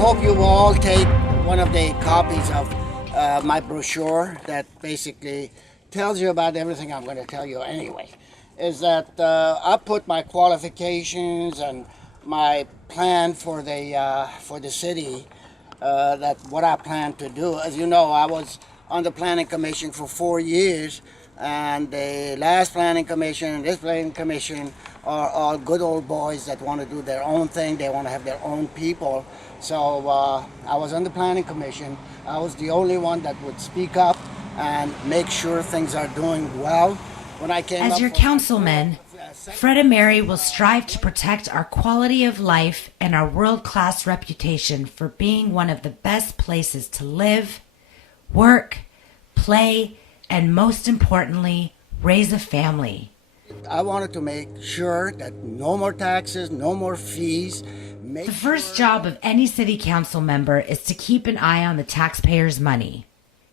hope you will all take one of the copies of my brochure that basically tells you about everything I'm going to tell you anyway. Is that I put my qualifications and my plan for the city, that what I plan to do. As you know, I was on the planning commission for 4 years, and the last planning commission and this planning commission are all good old boys that want to do their own thing. They want to have their own people. So I was on the planning commission. I was the only one that would speak up and make sure things are doing well. When I came As up your councilman, Fred Ameri will strive to protect our quality of life and our world-class reputation for being one of the best places to live, work, play, and most importantly, raise a family. I wanted to make sure that no more taxes, no more fees. The first job of any city council member is to keep an eye on the taxpayers' money.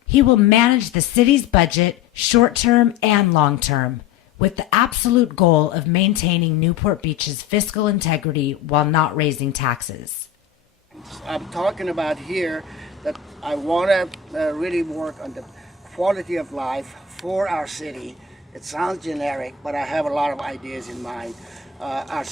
He will manage the city's budget, short-term and long-term, with the absolute goal of maintaining Newport Beach's fiscal integrity while not raising taxes. I'm talking about here that I want to really work on the quality of life for our city. It sounds generic, but I have a lot of ideas in mind. Our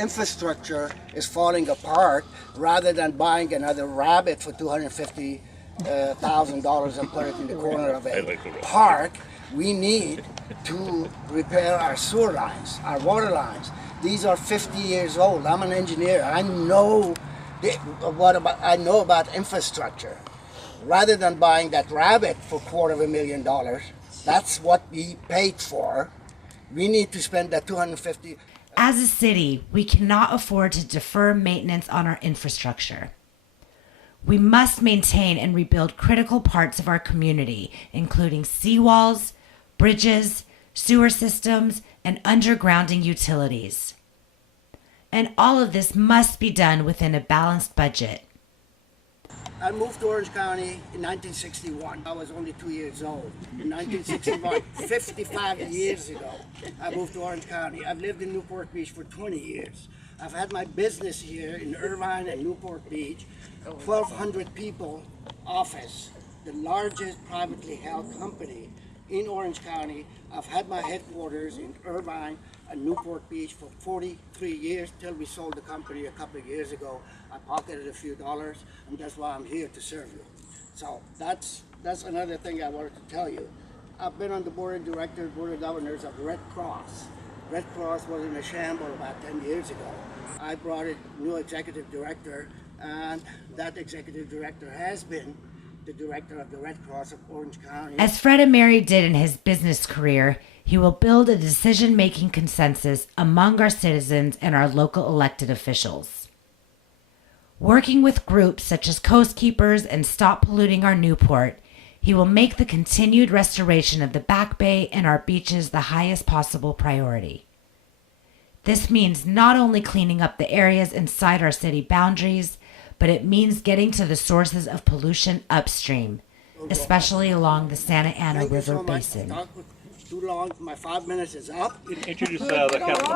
infrastructure is falling apart. Rather than buying another rabbit for $250,000 and put it in the corner of a park, we need to repair our sewer lines, our water lines. These are 50 years old. I'm an engineer. I know about infrastructure. Rather than buying that rabbit for $250,000, that's what we paid for. We need to spend that $250,000. As a city, we cannot afford to defer maintenance on our infrastructure. We must maintain and rebuild critical parts of our community, including seawalls, bridges, sewer systems, and undergrounding utilities. And all of this must be done within a balanced budget. I moved to Orange County in 1961. I was only 2 years old. In 1961, 55 years ago, I moved to Orange County. I've lived in Newport Beach for 20 years. I've had my business here in Irvine and Newport Beach, 1,200 people office, the largest privately held company in Orange County. I've had my headquarters in Irvine and Newport Beach for 43 years till we sold the company a couple of years ago. I pocketed a few dollars, and that's why I'm here to serve you. So that's another thing I wanted to tell you. I've been on the board of directors, board of governors of Red Cross. Red Cross was in a shambles about 10 years ago. I brought a new executive director, and that executive director has been the director of the Red Cross of Orange County. As Fred Ameri did in his business career, he will build a decision-making consensus among our citizens and our local elected officials. Working with groups such as Coast Keepers and Stop Polluting Our Newport, he will make the continued restoration of the Back Bay and our beaches the highest possible priority. This means not only cleaning up the areas inside our city boundaries, but it means getting to the sources of pollution upstream, especially along the Santa Ana River Basin. Too long. My 5 minutes is up. Introduce the council.